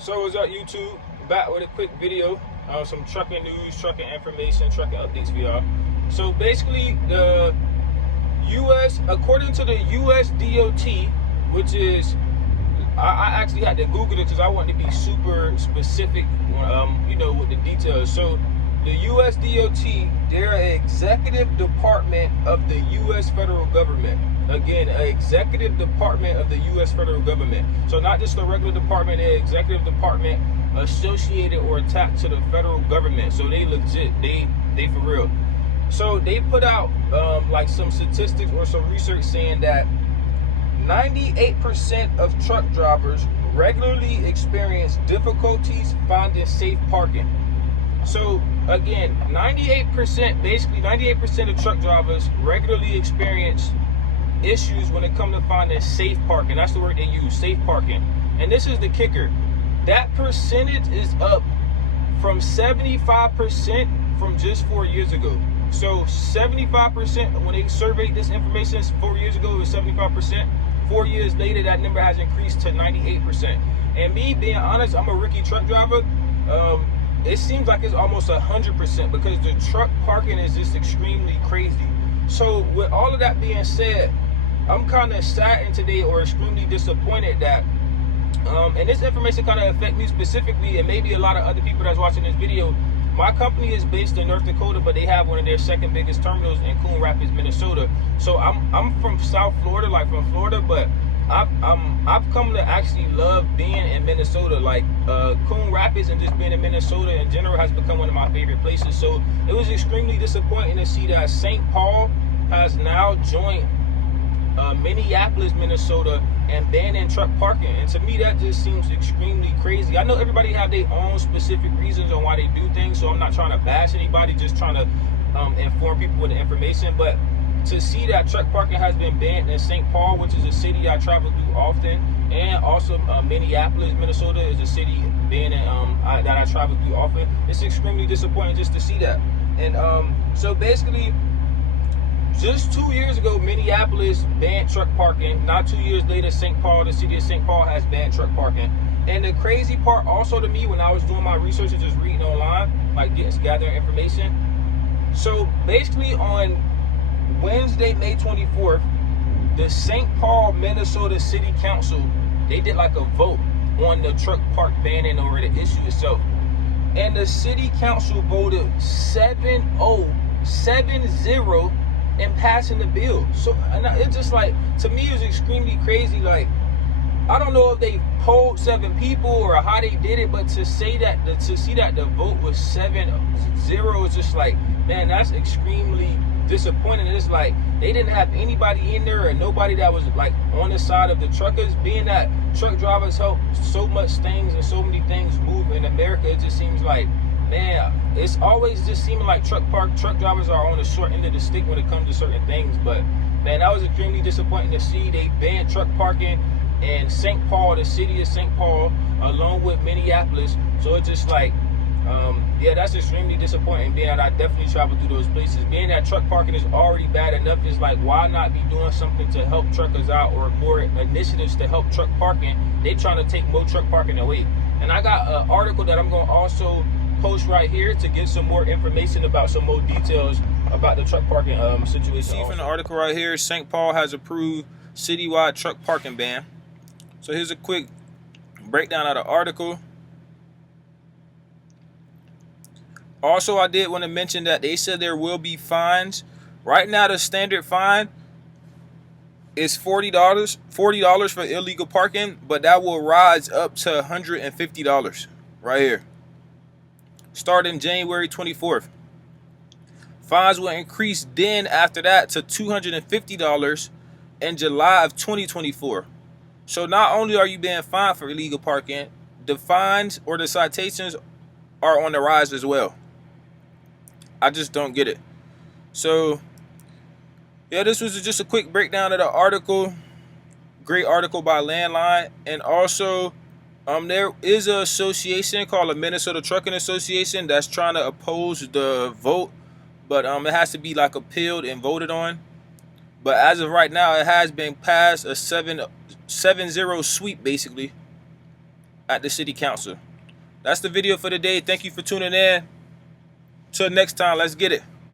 So what's up, YouTube? Back with a quick video, some trucking news, trucking information, trucking updates for y'all. So basically, the U.S., according to the U.S. DOT, which is, I actually had to Google it because I wanted to be super specific, with the details. So the U.S. DOT, they're an executive department of the U.S. federal government. Again, an executive department of the U.S. federal government. So not just a regular department, an executive department associated or attached to the federal government. So they legit, they for real. So they put out like some statistics or some research saying that 98% of truck drivers regularly experience difficulties finding safe parking. So again, 98% of truck drivers regularly experience issues when it comes to finding safe parking. That's the word they use, safe parking. And this is the kicker. That percentage is up from 75% from just 4 years ago. So 75%, when they surveyed this information 4 years ago, it was 75%. 4 years later, that number has increased to 98%. And me being honest, I'm a rookie truck driver. It seems like it's almost 100% because the truck parking is just extremely crazy. So with all of that being said, I'm kind of saddened today, or extremely disappointed that, and this information kind of affect me specifically, and maybe a lot of other people that's watching this video. My company is based in North Dakota, but they have one of their second biggest terminals in Coon Rapids, Minnesota. So I'm from South Florida, like from Florida, but I've come to actually love being in Minnesota. Like Coon Rapids and just being in Minnesota in general has become one of my favorite places. So it was extremely disappointing to see that St. Paul has now joined Minneapolis, Minnesota, and banning truck parking. And to me, that just seems extremely crazy. I know everybody have their own specific reasons on why they do things, so I'm not trying to bash anybody, just trying to inform people with the information. But to see that truck parking has been banned in St. Paul, which is a city I travel through often, and also Minneapolis, Minnesota is a city that I travel through often, it's extremely disappointing just to see that. And so basically, just 2 years ago, Minneapolis banned truck parking. Not 2 years later, St. Paul, the city of St. Paul, has banned truck parking. And the crazy part also to me, when I was doing my research and just reading online, like gathering information. So basically on Wednesday, May 24th, the St. Paul, Minnesota City Council, they did like a vote on the truck park banning or the issue itself. And the city council voted 7-0 in passing the bill. So it's just like, to me, it was extremely crazy. Like, I don't know if they polled 7 people or how they did it, but to see that the vote was 7-0 is just like, man, that's extremely disappointing. And it's like they didn't have anybody in there, or nobody that was like on the side of the truckers. Being that truck drivers help so much things and so many things move in America, it just seems like, man, it's always just seeming like truck drivers are on the short end of the stick when it comes to certain things. But man, that was extremely disappointing to see. They banned truck parking in St. Paul, the city of St. Paul, along with Minneapolis. So it's just like, yeah, that's extremely disappointing. Being that I definitely travel through those places, being that truck parking is already bad enough, it's like, why not be doing something to help truckers out, or more initiatives to help truck parking? They trying to take more truck parking away. And I got an article that I'm going to also post right here to get some more information about some more details about the truck parking situation. See from the article right here, St. Paul has approved citywide truck parking ban. So here's a quick breakdown of the article. Also, I did want to mention that they said there will be fines. Right now, the standard fine is $40 for illegal parking, but that will rise up to $150 right here, starting January 24th. Fines will increase then after that to $250 in July of 2024. So not only are you being fined for illegal parking, the fines or the citations are on the rise as well. I just don't get it. So yeah, this was just a quick breakdown of the article. Great article by Landline. And also there is an association called the Minnesota Trucking Association that's trying to oppose the vote, but it has to be like appealed and voted on. But as of right now, it has been passed, a 7-0 sweep basically. at the city council. That's the video for today. Thank you for tuning in. Till next time, let's get it.